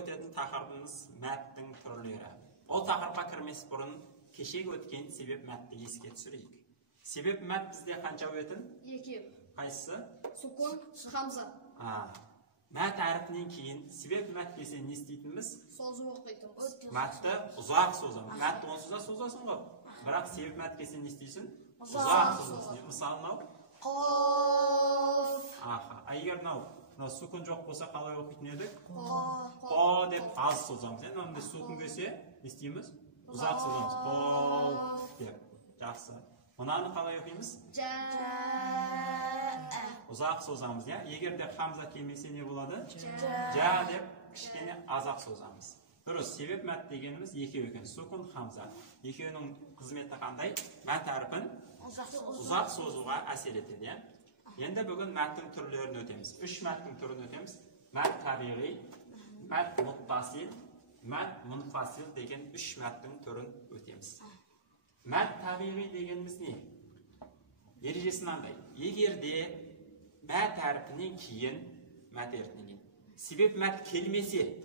өтетін тақырыбымыз мәттің түрлері. Ол тақырыпқа кірмес бұрын кешегі өткен себеп мәтті еске түсірейік. Себеп мәт бізде қанша өтін? 2. Қайсысы? Сукун, хамза. Мәт әріпінен кейін себеп мәт келсе не істейтініміз? Созу оқитынбыз. Мәтті ұзақ созамыз. Мәтті онсыз да созасың ғой. Бірақ себеп мәт келсе не істейсің? Ұзақ созасың. Мысалы мынау? Қоф. Егер мынау сукун жоқ болса қалай оқитын едік? Қо деп аз созамыз. Енді онда сукун келсе не істейміз? Ұзақ созамыз. Қоф деп. Жақсы. Мынаны қалай оқимыз? Ұзақ созамыз, я? Егер де хамза келмесе не болады? Жа деп кішкене азақ созамыз. Дұрыс, себеп мәт дегеніміз екеу екен. Сукун, хамза. Екеуінің қызметі қандай? Мәт әрпін ұзақ созуға әсер етеді, я? Енді бүгін мәттің түрлерін өтеміз. 3 мәттің түрін өтеміз. Мәт табиғи, мәт мұттасил, мәт мұнфасил деген 3 мәттің түрін өтеміз. Мәт табиғи дегеніміз не? Ережесі мынандай. Егер де мәт әрпінен кейін, себеп мәт келмесе,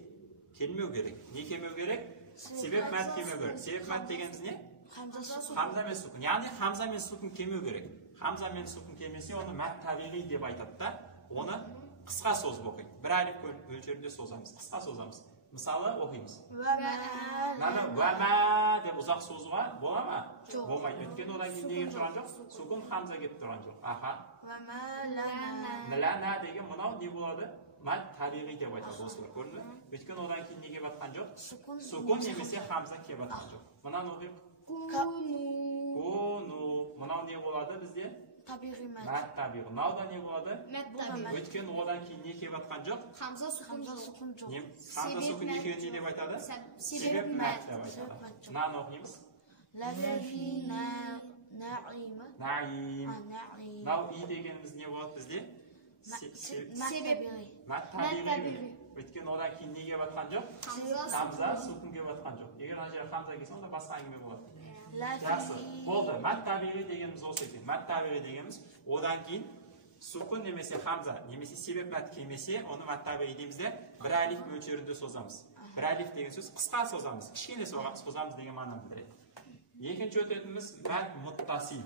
келмеу керек. Не келмеу керек? Себеп мәт келмеу керек. Себеп мәт дегеніміз не? Хамза мен сукун. Яғни хамза мен сукун келмеу керек. Хамза мен сукун келмесе, оны мәт табиғи деп айтады да, оны қысқа созып оқиды. Бір әліп мөлшерінде созамыз, қысқа созамыз. Мысалы оқимыз. Уәмә деп ұзақ созуға бола ма? Болмайды. Өйткені одан кейін не келіп тұрған жоқ? Сукун хамза келіп тұрған жоқ. Міләна деген мынау не болады? Мәт табиғи деп айтады осылар. Көрді? Өйткені одан кейін не келіп атқан жоқ? Сукун немесе хамза келіп атқан жоқ. Мынаны оқиық. Куну. Мынау не болады бізде? Табиғи мәт. Мәт табиғи. Мынау да не болады? Мәт табиғи. Өйткені одан кейін не келіп атқан жоқ? Хамза сукун жоқ. Хамза сукун екеуін не деп айтады? Себеп мәт деп айтады. Мынаны оқимыз. Наим. Мынау и дегеніміз не болады бізде? Себеп мәт табиғи. Өйткені одан кейін не келіп атқан жоқ? Хамза сукун келіп атқан жоқ. Егер ана жерге хамза келсе, онда басқа әңгіме болады. Жақсы. Болды. Мәт табиғи дегеніміз осы екен. Мәт табиғи дегеніміз одан кейін сукун немесе хамза немесе себеп мәт келмесе, оны мәт табиғи дейміз де бір әлиф мөлшерінде созамыз. Бір әлиф деген сөз қысқа созамыз, кішкене созамыз деген мағынаны білдіреді. Екінші өтетініміз мәт мұттасил.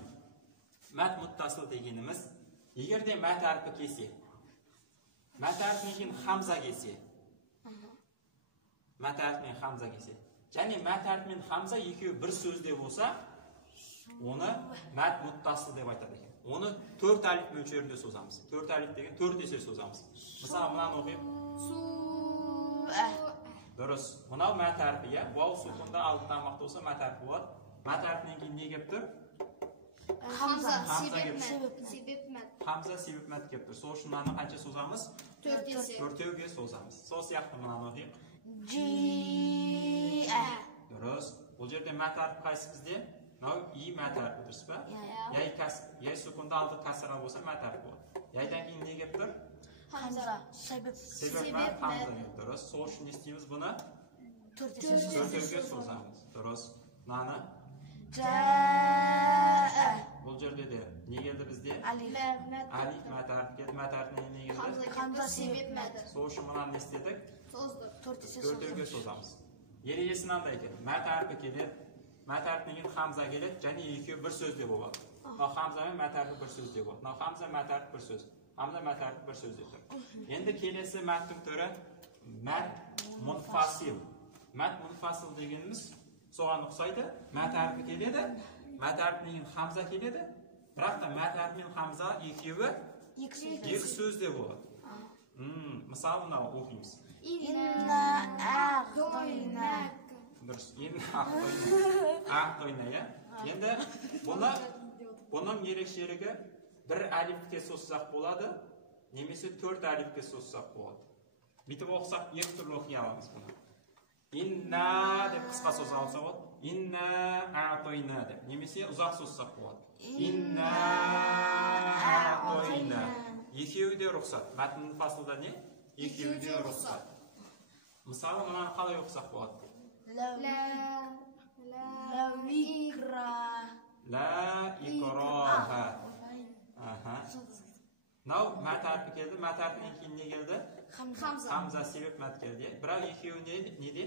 Мәт мұттасил дегеніміз егер де мәт әрпі келсе, мәт әрпінен кейін хамза келсе, мәт әрпінен хамза келсе, және мәт әрпімен хамза екеуі бір сөзде болса, оны мәт мұттасыл деп айтады екен. Оны 4 әліп мөлшерінде созамыз. 4 әліп деген 4 есе созамыз. Мысалы, мынаны оқиық. Дұрыс. Мынау мәт әрпі, я? Вау сукунда алдыдан мақты болса мәт әрпі болады. Мәт әрпінен кейін не кеп тұр? Хамза себеп мәт. Хамза себеп мәт кеп тұр. Сол үшін мынаны қанша созамыз? 4 есе. 4-ге созамыз. Сол сияқты мынаны оқиық. Дұрыс. Бұл жерде мәт әрпі қайсы бізде? Мынау и мәт әрпі, дұрыс па? Яй сукунда алды кәсіра болса мәт әрпі болады. Яйдан кейін не кеп тұр? Хамза себеп мәт хамза кеп. Дұрыс. Сол үшін не істейміз бұны? 4-ге созамыз. Дұрыс. Мынаны? Бұл жерде де не келді бізде? Алиф мәт әрпі келді. Мәт әрпінен не келді? Хамза себеп мәт. Сол үшін мынаны не істедік? 4-ге созамыз. Ережесі мынандай екен. Мәт әрпі келеді, мәт әрпінен кейін хамза келеді, және екеуі бір сөзде болады. Мынау хамза мен мәт әрпі бір сөзде болады. Мынау хамза мәт әрпі бір сөз. Хамза мәт әрпі бір сөзде тұр. Енді келесі мәттің түрі мәт мұнфасил. Мәт мұнфасил дегеніміз соған ұқсайды. Мәт әрпі келеді, мәт әрпінен кейін хамза келеді, бірақ та мәт әрпі мен хамза екеуі екі сөзде болады. Мысалы, мынау оқимыз. Инна ақтойнак. Дұрыс. Инна ақтойна, я? Енді бұның ерекшелігі бір әліпке созсақ болады, немесе 4 әліпке созсақ болады. Бүйтіп оқысақ, екі түрлі оқи аламыз бұны. Инна деп қысқа соза алса болады. Инна ақтойна деп. Немесе ұзақ созсақ болады. Инна ақтойна. Екеуі де рұқсат. Мәтін фасылда не? Екеуі де рұқсат. Мысалы, мынаны қалай оқысақ болады? Ла икраха. Мынау мәт әрпі келді. Мәт әрпінен кейін не келді? Хамза себеп мәт келді. Бірақ екеуі неде?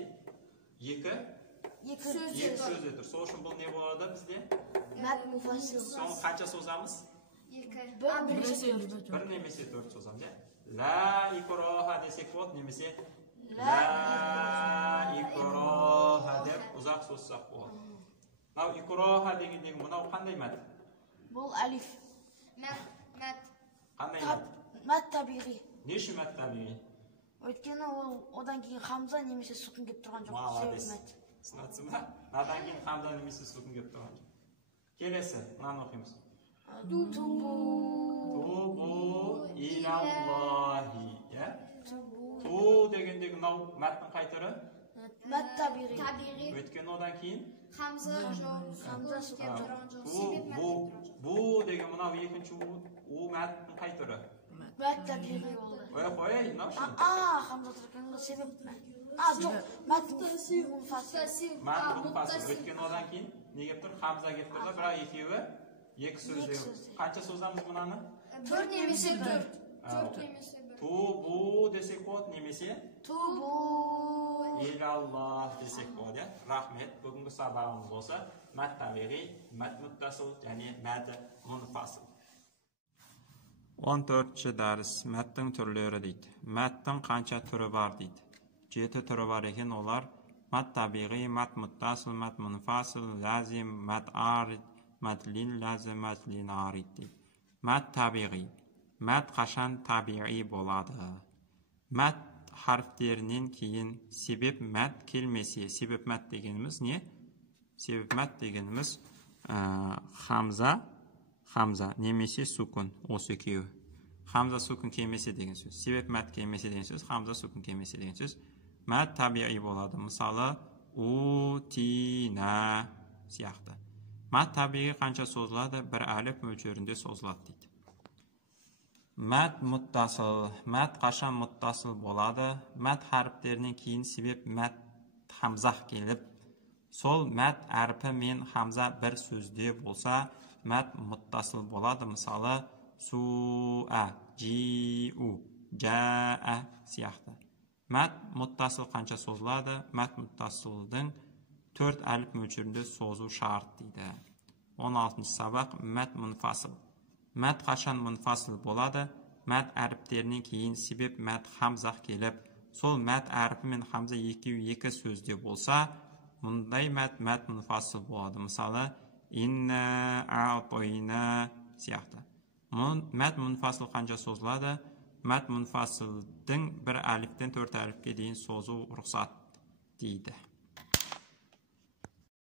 Екі сөзде тұр. Сол үшін бұл не болады бізде? Мәт мұфасыл. Соны қанша созамыз? Бір немесе төрт созамыз. Ла икроха десек болады, немесе ла икроха деп ұзақ созсақ болады. Мынау икроха дегендегі мынау қандай мәт? Бұл әлиф. Қандай мәт? Мәт табиғи. Не үшін мәт табиғи? Өйткені ол одан кейін хамза немесе сүкін келіп тұрған жоқ. Маладес. Сынатсың ба? Надан кейін хамза немесе сүкін келіп тұрған жоқ. Келесі, мынаны оқимыз. Тубу илаллахи. Ту дегендегі мынау мәттің қай түрі? Мәт табиғи. Өйткені одан кейін Хамза сүкін тұрған жоқ. Бу деген мынау екінші у мәттің қай түрі? Мәт табиғи болды. Қой, мынау үшін. Хамза тұрған себеп мәт. Жоқ, мәт мұнфасыл. Мәт мұнфасыл. Өйткені одан кейін не кеп тұр? Хамза кеп тұр да, бірақ екеуі екі сөзде. Қанша созамыз мұнаны? 4 немесе 4. Тубу десек болады, немесе Тубу илаллах десек болады. Рахмет. Бүгінгі сабағымыз болса мәт табиғи, мәт мұттасыл және мәт мұнфасыл. 14-ші дәріс мәттің түрлері дейді. Мәттің қанша түрі бар дейді. 7 түрі бар екен, олар мәт табиғи, мәт мұттасыл, мәт мұнфасыл, ләзим, мәт арид, мәт лин ләзім, мәт лин арид дейді. Мәт табиғи. Мәт қашан табиғи болады. Мәт харфтерінен кейін себеп мәт келмесе, себеп мәт дегеніміз не? Себеп мәт дегеніміз хамза немесе сүкін, осы екеуі. Хамза сүкін келмесе деген сөз. Себеп мәт келмесе деген сөз, хамза сүкін келмесе деген сөз. Мәт табиғи болады. Мысалы, утина сияқты. Мәт табиғи қанша созылады? Бір әліп мөлшерінде созылады дейді. Мәт мұттасыл. Мәт қашан мұттасыл болады? Мәт харіптерінен кейін себеп мәт хамзақ келіп, сол мәт әрпі мен хамза бір сөзде болса, мәт мұттасыл болады. Мысалы, суа, жиу, жаа сияқты. Мәт мұттасыл қанша созылады? Мәт мұттасылдың 4 әліп мөлшерінде созу шарт дейді. 16-шы сабақ мәт мұнфасыл. Мәт қашан мұнфасыл болады? Мәт әріптерінен кейін себеп мәт хамзақ келіп, сол мәт әріпі мен хамза екеуі екі сөзде болса, мұндай мәт мұнфасыл болады. Мысалы, инна, аътойна сияқты. Мәт мұнфасыл қанша созылады? Мәт мұнфасылдың бір әліптен 4 әліпке дейін созу рұқсат дейді.